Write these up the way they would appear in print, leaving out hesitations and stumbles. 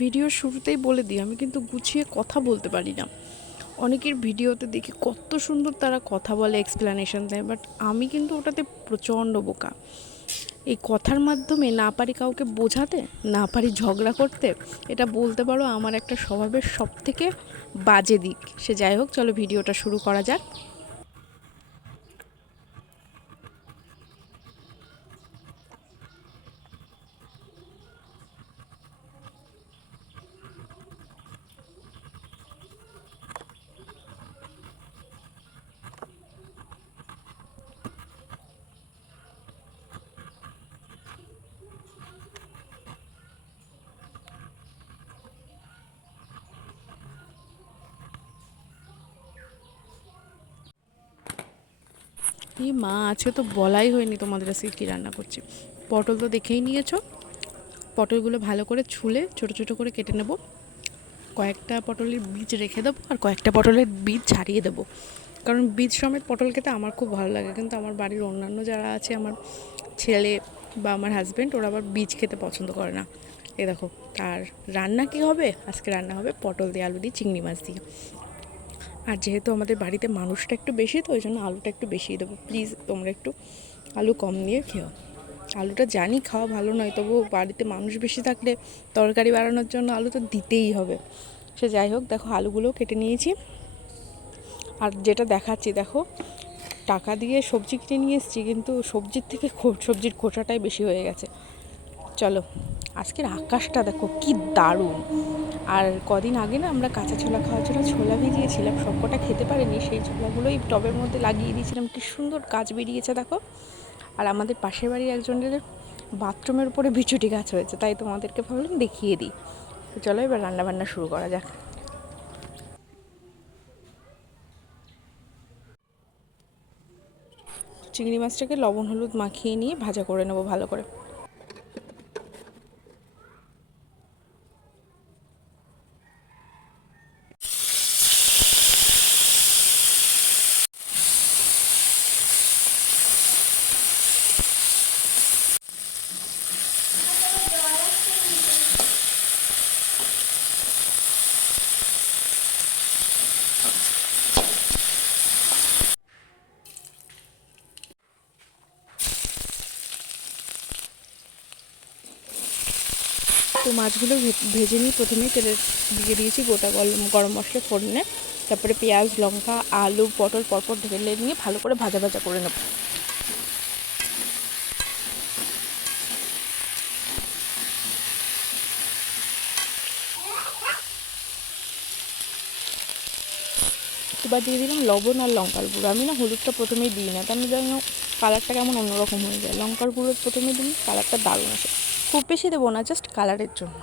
ভিডিওর শুরুতেই বলে দিই, আমি কিন্তু গুছিয়ে কথা বলতে পারি না। অনেকের ভিডিওতে দেখি কত সুন্দর তারা কথা বলে, এক্সপ্লেনেশন দেয়, বাট আমি কিন্তু ওটাতে প্রচণ্ড বোকা। এই কথার মাধ্যমে না পারি কাউকে বোঝাতে, না পারি ঝগড়া করতে। এটা বলতে পারো আমার একটা স্বভাবের সবথেকে বাজে দিক। সে যাই হোক, চলো ভিডিওটা শুরু করা যাক। এই মা, আজকে তো বলাই হয়নি তোমাদের আজকে কী রান্না করছি। পটল তো দেখেই নিয়েছো। পটলগুলো ভালো করে ছুলে ছোট ছোট করে কেটে নেব। কয়েকটা পটলের বীজ রেখে দেবো আর কয়েকটা পটলের বীজ ছাড়িয়ে দেবো, কারণ বীজ সমেত পটল খেতে আমার খুব ভালো লাগে। কিন্তু আমার বাড়ির অন্যান্য যারা আছে, আমার ছেলে বা আমার হাজব্যান্ড, ওরা আবার বীজ খেতে পছন্দ করে না। এই দেখো। আর রান্না কি হবে? আজকে রান্না হবে পটল দিয়ে, আলু দিয়ে, চিংড়ি মাছ দিয়ে। আর যেহেতু আমাদের বাড়িতে মানুষটা একটু বেশি, তো ওই জন্য আলুটা একটু বেশিই দেবো। প্লিজ তোমরা একটু আলু কম দিয়ে খেও। আলুটা জানি খাওয়া ভালো নয়, তবুও বাড়িতে মানুষ বেশি থাকলে তরকারি বাড়ানোর জন্য আলু তো দিতেই হবে। সে যাই হোক, দেখো আলুগুলোও কেটে নিয়েছি। আর যেটা দেখাচ্ছি, দেখো টাকা দিয়ে সবজি কিনে নিয়ে এসেছি, কিন্তু সবজির থেকে সবজির খোসাটাই বেশি হয়ে গেছে। চলো, আজকের আকাশটা দেখো কি দারুণ। আর কদিন আগে না আমরা কাঁচা ছোলা খাওয়ার জন্য ছোলা ভিজিয়েছিলাম, সবকটা খেতে পারিনি, সেই ছোলাগুলোই টবের মধ্যে লাগিয়ে দিয়েছিলাম। কি সুন্দর গাছ বেরিয়েছে দেখো। আর আমাদের পাশের বাড়ির একজনের বাথরুমের উপরে বিছুটি গাছ হয়েছে, তাই তোমাদেরকে ভাবলাম দেখিয়ে দিই। তো চলো এবার রান্নাবান্না শুরু করা যাক। চিংড়ি মাছটাকে লবণ হলুদ মাখিয়ে নিয়ে ভাজা করে নেবো ভালো করে। তো মাছগুলো ভেজে নিয়ে প্রথমেই তেলে দিয়ে দিয়েছি গোটা গরম মশলা ফোড়নে, তারপরে পেঁয়াজ, লঙ্কা, আলু, পটল পরপর ঢেলে নিয়ে ভালো করে ভাজা ভাজা করে নেব। এবার দিয়ে দিলাম লবণ আর লঙ্কার গুঁড়ো। আমি না হলুদটা প্রথমেই দিই না, কেন যেন কালারটা কেমন অন্যরকম হয়ে যায়। লঙ্কার গুঁড়ো প্রথমে দিই, কালারটা দারুণ আসে। খুব বেশি দেবো না, জাস্ট কালারের জন্য।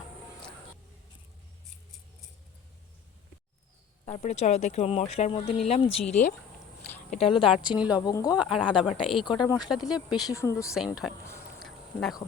তারপরে চলো দেখো, মশলার মধ্যে নিলাম জিরে, এটা হলো দারচিনি, লবঙ্গ আর আদা বাটা। এই কটা মশলা দিলে বেশি সুন্দর সেন্ট হয়। দেখো,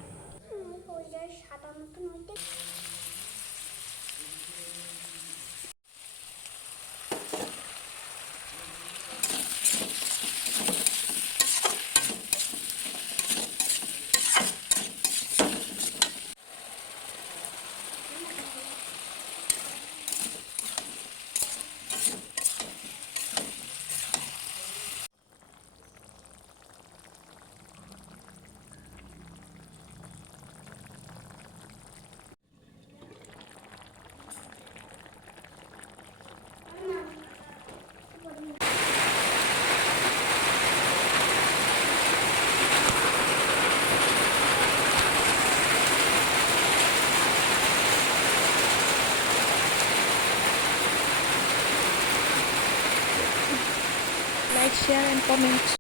লাইক, শেয়ার অ্যান্ড কমেন্ট।